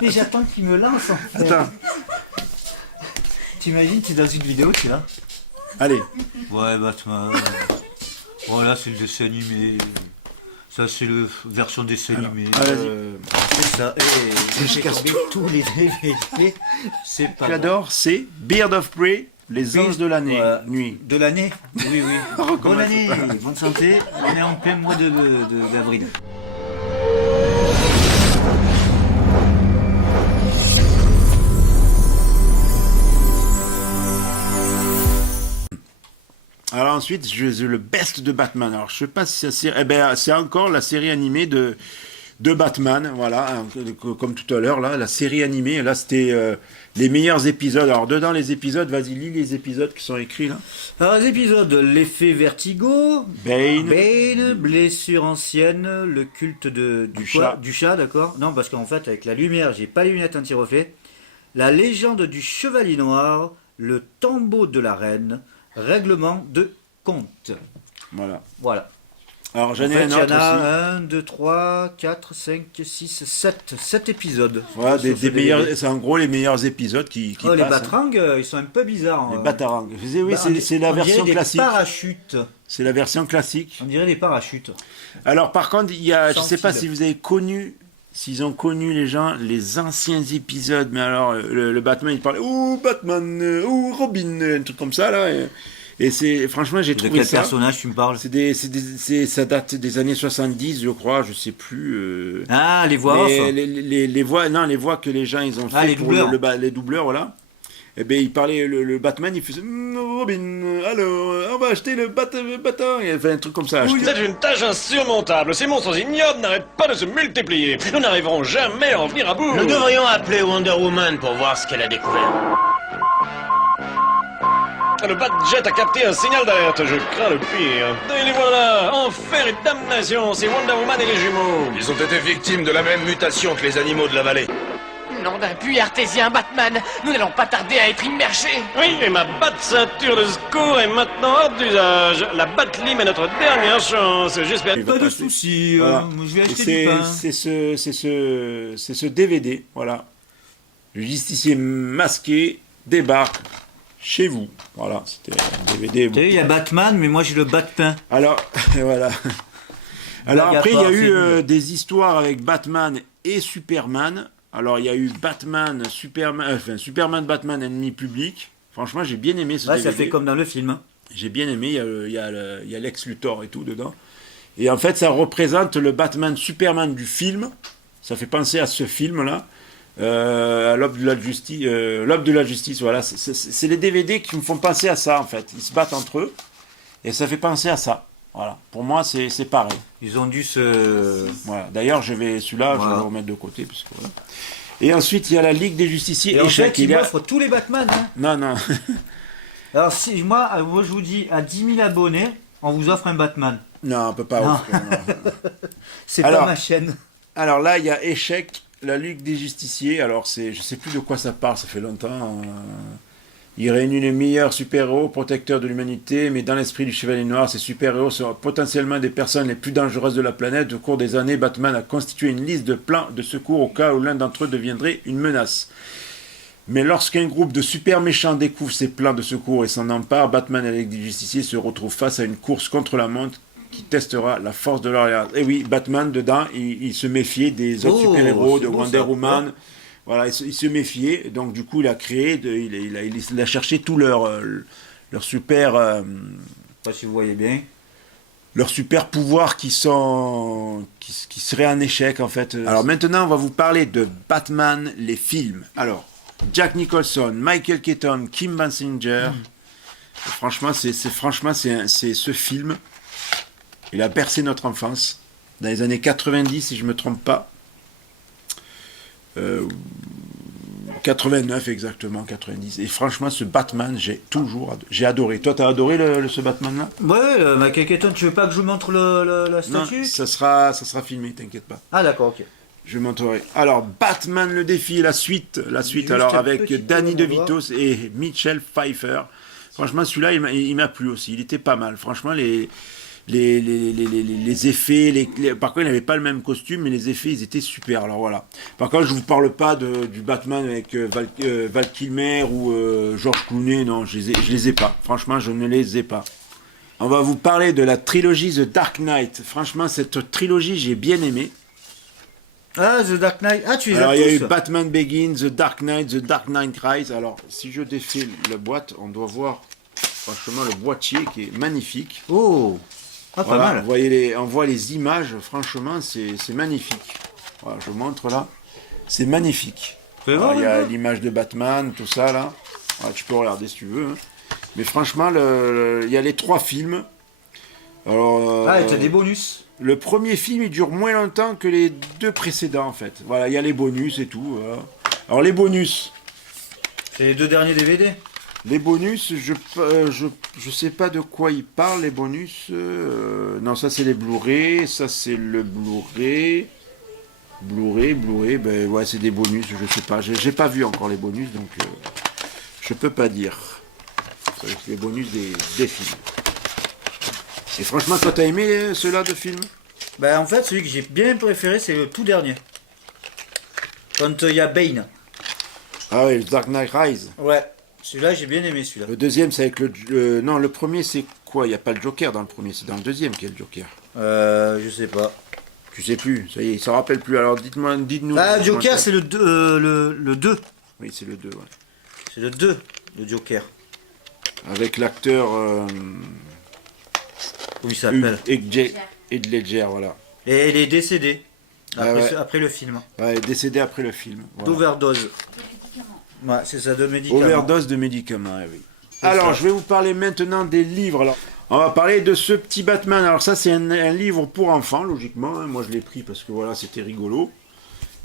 Mais j'attends qu'il me lance en fait. Attends, T'imagines, t'es dans une vidéo, tu es là. allez. Ouais, Batman. Voilà, c'est le dessin animé. Ça, c'est la version dessin animé. C'est ça. Et j'ai tombé tous les DVD. C'est pas J'adore, c'est Bird of Prey, les anges de l'année. Voilà. Nuit. De l'année. Oui, oui. Oh, Bonne année, bonne santé. On est en plein mois d'avril. Alors ensuite, le best de Batman. Alors je sais pas si c'est encore la série animée de Batman, voilà, hein, comme tout à l'heure là, la série animée. Là, c'était les meilleurs épisodes. Alors dedans les épisodes, vas-y lis les épisodes qui sont écrits là. Alors, les épisodes, l'effet vertigo, Bane, blessure ancienne, le culte Du chat. Du chat, d'accord. Non, parce qu'en fait, avec la lumière, j'ai pas les lunettes anti-reflet. La légende du chevalier noir, le tombeau de la reine, règlement de compte. voilà. Voilà. Alors j'en En ai fait, un il y autre en a aussi. 1, 2, 3, 4, 5, 6, 7. 7 épisodes. Voilà, sur ce des meilleurs, DVD. c'est en gros les meilleurs épisodes qui Oh, les passent. Batrangs, ils sont un peu bizarres. Les Batarangs. Oui, Bah, c'est la on dirait version des classique. parachutes. C'est la version classique. On dirait des parachutes. Alors par contre, il y a, je Sans sais pas fil. si vous avez connu, s'ils ont connu les gens, les anciens épisodes, mais alors le Batman, il parlait, ouh Batman, ouh Robin, un truc comme ça là. Et c'est, franchement, j'ai De trouvé quel ça. personnage tu me parles? Ça date des années 70, je crois, je sais plus. Ah, les voix off. les voix, non, les voix que les gens ils ont fait les pour doubleurs. les doubleurs, voilà. Et ben il parlait le Batman, il faisait Robin, alors on va acheter le bâton, il fait un truc comme ça. C'est une tâche insurmontable. Ces monstres ignobles n'arrêtent pas de se multiplier. Nous n'arriverons jamais à en venir à bout. Nous devrions appeler Wonder Woman pour voir ce qu'elle a découvert. Le Batjet a capté un signal d'alerte. Je crains le pire. Et les voilà. Enfer et damnation. C'est Wonder Woman et les jumeaux. Ils ont été victimes de la même mutation que les animaux de la vallée. Nom d'un puits artésien, Batman. Nous n'allons pas tarder à être immergés. Oui, et ma batte-ceinture de secours est maintenant hors d'usage. La Bat-Lime est notre dernière chance. J'espère. Il va Pas de passer. soucis, Voilà. je vais Et acheter du pain. c'est ce DVD, voilà. Le justicier masqué débarque chez vous. Voilà, c'était un DVD. T'as vu, il y a Batman, mais moi j'ai le bat-pain. Alors, voilà. Alors Blague à après, il y a part, eu c'est nul. des histoires avec Batman et Superman. Alors, il y a eu Batman, Superman, Batman, ennemi public. Franchement, j'ai bien aimé ce Ouais, DVD. ça fait comme dans le film. J'ai bien aimé, il y a Lex Luthor et tout dedans. Et en fait, ça représente le Batman Superman du film. Ça fait penser à ce film-là. À l'aube de la justice, voilà. C'est les DVD qui me font penser à ça, en fait. Ils se battent entre eux. Et ça fait penser à ça. Voilà. Pour moi, c'est pareil. Ils ont dû se... Voilà. D'ailleurs, celui-là, je vais Voilà. le remettre de côté. Parce que, voilà. Et ensuite, il y a la Ligue des Justiciers. Et en Échec. fait, ils Il y a... m'offrent tous les Batman. Hein. Non, non. Alors, si, moi, je vous dis, à 10 000 abonnés, on vous offre un Batman. Non, on peut pas. Non. offrir, non. C'est Alors, pas ma chaîne. Alors là, il y a Échec, la Ligue des Justiciers. Alors, je sais plus de quoi ça parle, ça fait longtemps. Il réunit les meilleurs super-héros, protecteurs de l'humanité, mais dans l'esprit du Chevalier Noir, ces super-héros sont potentiellement des personnes les plus dangereuses de la planète. Au cours des années, Batman a constitué une liste de plans de secours au cas où l'un d'entre eux deviendrait une menace. Mais lorsqu'un groupe de super méchants découvre ces plans de secours et s'en empare, Batman et la Ligue des Justiciers se retrouvent face à une course contre la montre qui testera la force de leur alliance. Et oui, Batman, dedans, il se méfiait des autres super-héros, de c'est beau, Wonder ça. Woman. Voilà, il se méfiait. Donc, du coup, il a créé, il a cherché tous leurs super... Je sais pas si vous voyez bien. leurs super pouvoirs qui seraient un échec en fait. Alors maintenant on va vous parler de Batman les films. Alors Jack Nicholson, Michael Keaton, Kim Basinger. Franchement c'est ce film. Il a bercé notre enfance dans les années 90 si je me trompe pas. 89 exactement, 90. Et franchement, ce Batman, j'ai adoré. Toi, t'as adoré ce Batman-là? Ouais, Michael Keaton, tu veux pas que je vous montre la Non, statue? ça sera filmé, t'inquiète pas. Ah d'accord, ok. Je montrerai. Alors, Batman le défi, la suite Juste alors un avec petit peu, Danny on DeVito et Michelle Pfeiffer. Franchement, celui-là, il m'a plu aussi. Il était pas mal. Franchement, les effets, par contre il n'avait pas le même costume, mais les effets ils étaient super. Alors voilà. Par contre je vous parle pas du Batman avec Val Kilmer ou George Clooney, non, je les ai pas. Franchement je ne les ai pas. On va vous parler de la trilogie The Dark Knight. Franchement cette trilogie j'ai bien aimé. Ah, The Dark Knight. Ah, tu les as Alors tous. il y a eu Batman Begins, The Dark Knight Rise. Alors si je défile la boîte, on doit voir franchement le boîtier qui est magnifique. Oh. Ah, pas Voilà, mal. on voit les images, franchement, c'est magnifique. Voilà, je vous montre là. C'est magnifique. Fais Alors, voir, il y a ouais. l'image de Batman, tout ça là. Voilà, tu peux regarder si tu veux. Hein. Mais franchement, il y a les 3 films. Alors, Ah, et t'as des bonus. le premier film, il dure moins longtemps que les 2 précédents, en fait. Voilà, il y a les bonus et tout. Voilà. Alors, les bonus. C'est les 2 derniers DVD. Les bonus, je sais pas de quoi ils parlent, les bonus. Non, ça c'est les Blu-ray, ça c'est le Blu-ray. Blu-ray, ben ouais, c'est des bonus, je sais pas. J'ai pas vu encore les bonus, donc je peux pas dire. C'est les bonus des films. Et franchement, toi t'as aimé ceux-là de films? Bah, en fait, celui que j'ai bien préféré, c'est le tout dernier. Quand il y a Bane. Ah ouais, le Dark Knight Rise. Ouais. Celui-là, j'ai bien aimé celui-là. Le deuxième, c'est avec non, le premier, c'est quoi? Il n'y a pas le Joker dans le premier, c'est dans le deuxième qu'il y a le Joker. Je sais pas. Tu sais plus, ça y est, il s'en rappelle plus. Alors dites-nous. Ah, Joker, c'est le 2. Oui, c'est le 2, ouais. C'est le 2, le Joker. Avec l'acteur Comment il s'appelle? Heath Ledger, voilà. Et il est décédé. Après, Ah ouais. après le film. Ouais, décédé après le film. Voilà. D'overdose. Ouais, c'est ça, de médicaments. Overdose de médicaments, oui. C'est Alors, ça. je vais vous parler maintenant des livres. Alors, on va parler de ce petit Batman. Alors ça, c'est un livre pour enfants, logiquement. Hein. Moi, je l'ai pris parce que voilà, c'était rigolo.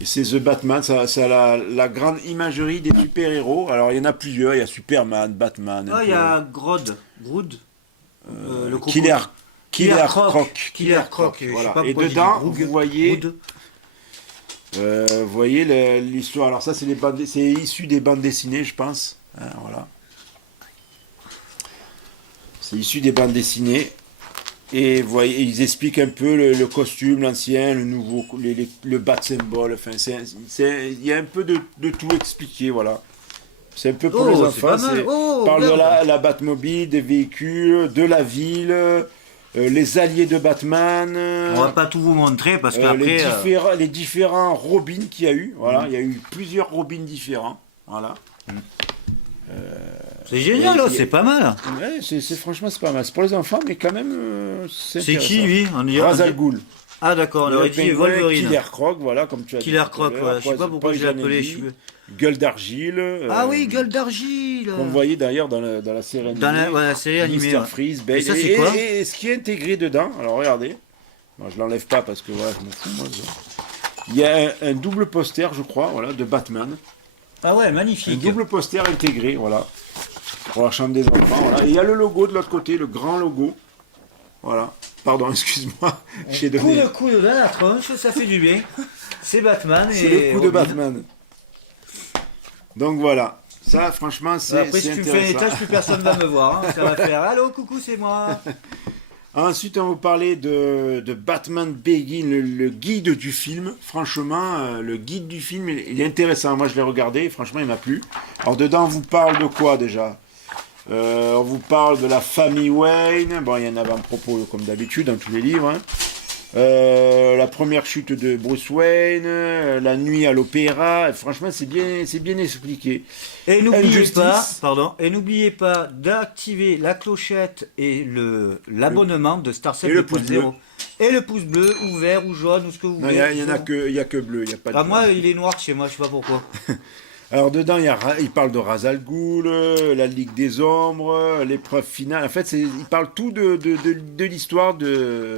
Et c'est The Batman, ça a la grande imagerie des super-héros. Alors, il y en a plusieurs. Il y a Superman, Batman. Ah, il y a Grodd. Le crocodile. Killer Croc. Killer Croc. Je sais Voilà. pas Et pourquoi j'ai dit dedans, Groog. vous voyez l'histoire. Alors ça, c'est issu des bandes dessinées, je pense. Hein, voilà. C'est issu des bandes dessinées. Et vous voyez, ils expliquent un peu le costume, l'ancien, le nouveau, le bat symbole. Enfin, il y a un peu de tout expliqué, voilà. C'est un peu pour les c'est enfants. pas mal. Oh, parle de regarde. la Batmobile, des véhicules, de la ville, les alliés de Batman. On va pas tout vous montrer parce qu'après. Les différents Robins qu'il y a eu. Voilà, il y a eu plusieurs Robins différents. Voilà. C'est génial, là, c'est pas mal. Ouais, franchement, c'est pas mal. C'est pour les enfants, mais quand même, c'est C'est qui intéressant. lui on dirait, Ra's al Ghul. Ah, d'accord, on aurait dit Pingouin, Wolverine. Killer Croc, voilà, comme tu as dit. Killer tout à Croc, l'heure. voilà. Je sais pas pourquoi je l'ai appelé. Gueule d'argile. Ah oui, gueule d'argile. Qu'on voyait d'ailleurs dans la série animée. Dans la série animée. Mr. Ouais. Freeze, Et Bane. ça, c'est quoi Et ce qui est intégré dedans, alors regardez. Moi, je l'enlève pas parce que voilà, je m'en fous, moi. Il y a un double poster, je crois, voilà, de Batman. Ah ouais, Un magnifique. double poster intégré, voilà. Pour la chambre des enfants, voilà. Et il y a le logo de l'autre côté, le grand logo. Voilà. Pardon, excuse-moi. J'ai donné. Le coup de la tronche, ça fait du bien. C'est Batman et. C'est le coup de Robin. Batman. Donc voilà. Ça, franchement, c'est Après, si tu me fais un intéressant. étage, plus personne va me voir. Hein. Ça va faire allô, coucou, c'est moi. Ensuite, on va vous parler de Batman Begins, le guide du film. Franchement, le guide du film, il est intéressant. Moi, je l'ai regardé. Franchement, il m'a plu. Alors, dedans, on vous parle de quoi déjà? On vous parle de la famille Wayne. Bon, il y en avait un propos, comme d'habitude, dans tous les livres. Hein. La première chute de Bruce Wayne, la nuit à l'opéra. Franchement, c'est bien expliqué. Et n'oubliez Injustice. n'oubliez pas d'activer la clochette et l'abonnement de Star Et le pouce 7.0. Et le pouce bleu, ou vert, ou jaune, ou ce que vous Non, voulez. il y a que bleu. Il y a pas de Ah, jaune. moi, il est noir chez moi, je sais pas pourquoi. Alors dedans, il parle de Ra's al Ghul, la Ligue des Ombres, l'épreuve finale. En fait, il parle tout de l'histoire de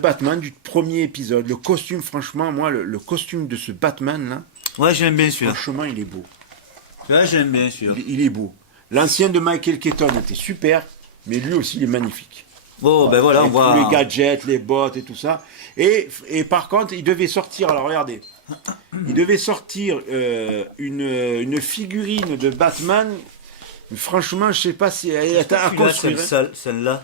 Batman, du premier épisode. Le costume, franchement, moi, le costume de ce Batman, là, Ouais, j'aime bien celui-là. franchement, il est beau. Ouais, j'aime bien celui-là. Il est beau. L'ancien de Michael Keaton était super, mais lui aussi, il est magnifique. Oh, ben voilà, on Avec voit. tous les gadgets, les bottes et tout ça. Et par contre, il devait sortir, alors regardez, il devait sortir une figurine de Batman. Franchement, je sais pas si elle est à construire. Celle-là.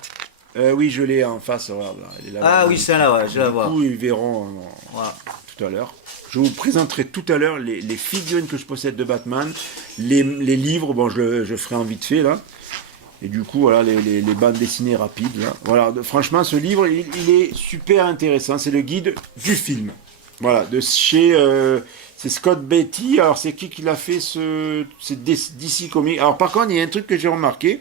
Oui, je l'ai en face. Voilà, elle est là, Ah oui, celle-là, ouais, je la Du vois. coup, ils verront Voilà. tout à l'heure. Je vous présenterai tout à l'heure les figurines que je possède de Batman, les livres, bon, je ferai en vite fait là. Et du coup, voilà, les bandes dessinées rapides. Là. Voilà, franchement, ce livre, il est super intéressant. C'est le guide du film. Voilà, de chez... c'est Scott Beatty. Alors, c'est qui l'a fait c'est DC Comics. Alors, par contre, il y a un truc que j'ai remarqué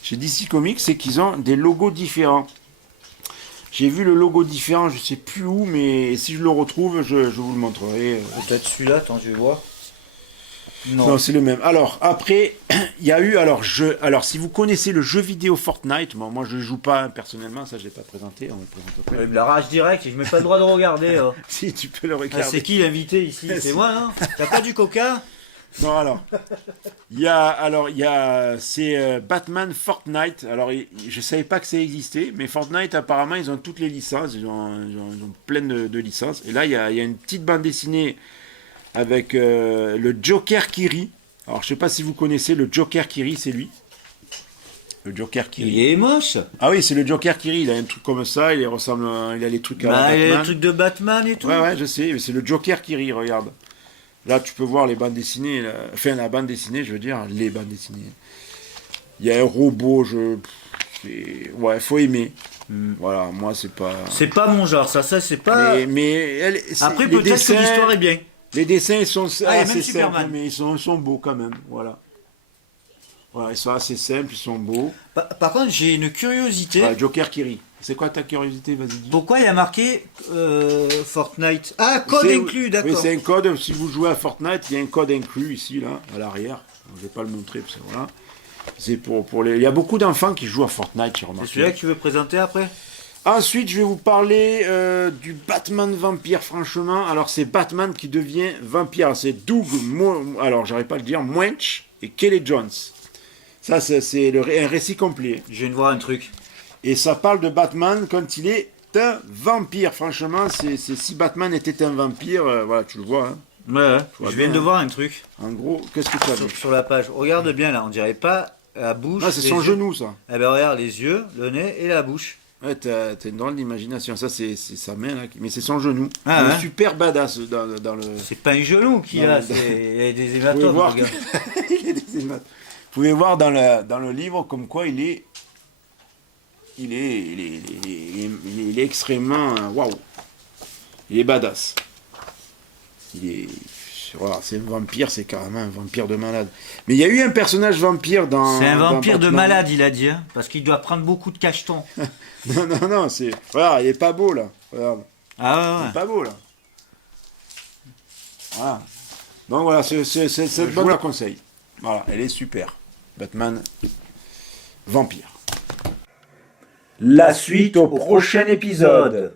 chez DC Comics, c'est qu'ils ont des logos différents. J'ai vu le logo différent, je sais plus où, mais si je le retrouve, je vous le montrerai. Peut-être celui-là, attends, je vais voir. Non, c'est le même. Alors, après, il y a eu... Alors, si vous connaissez le jeu vidéo Fortnite, moi je ne joue pas hein, personnellement, ça je ne l'ai pas présenté, on le présente après. Il me la rage direct, je n'ai même pas le droit de regarder. Si, tu peux le Ah, regarder. c'est qui l'invité ici? C'est moi, non? T'as pas du coca? Non, alors, c'est Batman Fortnite. Alors, je savais pas que ça existait, mais Fortnite, apparemment, ils ont toutes les licences, ils ont plein de licences. Et là, il y a une petite bande dessinée avec le Joker qui rit. Alors, je sais pas si vous connaissez le Joker qui rit, c'est lui. Le Joker qui rit. Il est moche. Ah oui, c'est le Joker qui rit. Il a un truc comme ça, il ressemble, il a les trucs à la Bah, il y a Batman. le truc de Batman et tout. Ouais, je sais, mais c'est le Joker qui rit, regarde. Là, tu peux voir les bandes dessinées, enfin la bande dessinée, je veux dire, les bandes dessinées. Il y a un robot, ouais, faut aimer. Voilà, moi, c'est pas... C'est pas mon genre, ça c'est pas... Après, les peut-être dessins, que l'histoire est bien. Les dessins, ils sont il y a même assez Superman. simples, mais ils sont beaux quand même, voilà. Voilà, ils sont assez simples, ils sont beaux. Par contre, j'ai une curiosité. Voilà, Joker qui rit. C'est quoi ta curiosité, vas-y, dis. Pourquoi il y a marqué Fortnite? Ah, code C'est- inclus, d'accord. Oui, c'est un code. Si vous jouez à Fortnite, il y a un code inclus ici, là, à l'arrière. Je vais pas le montrer, parce que voilà. C'est pour les... Il y a beaucoup d'enfants qui jouent à Fortnite, j'ai C'est remarqué. celui-là que tu veux présenter après? Ensuite, je vais vous parler du Batman vampire, franchement. Alors, c'est Batman qui devient vampire. C'est Doug, alors j'arrive pas à le dire, Muench et Kelly Jones. Ça, c'est un récit complet. Je viens de voir un truc. Et ça parle de Batman quand il est un vampire. Franchement, c'est si Batman était un vampire, voilà, tu le vois. Hein. Ouais, vois je viens bien, de hein. voir un truc En gros, qu'est-ce que tu as vu? sur la page. Regarde bien là, on dirait pas la bouche. Ah, c'est les son yeux. genou, ça. Eh ben regarde les yeux, le nez et la bouche. Ouais, t'as une drôle d'imagination. Ça, c'est sa main, là. Mais c'est son genou. Ah, il est ouais. super badass dans le... C'est pas un genou qui Non, a, mais- il y a des Vous pouvez hématomes. voir, le gars. il est des hématomes. Vous pouvez voir dans le livre comme quoi il est extrêmement... Waouh. Il est badass. Voilà, c'est un vampire, c'est carrément un vampire de malade. Mais il y a eu un personnage vampire dans... C'est un dans vampire de Batman. malade, il a dit, hein, parce qu'il doit prendre beaucoup de cachetons. Non, c'est... Voilà, il est pas beau, là. Regarde. Ah Il ouais, est pas beau, là. Voilà. Donc voilà, cette bonne, je la conseille. Voilà, elle est super. Batman Vampire. La suite au prochain épisode.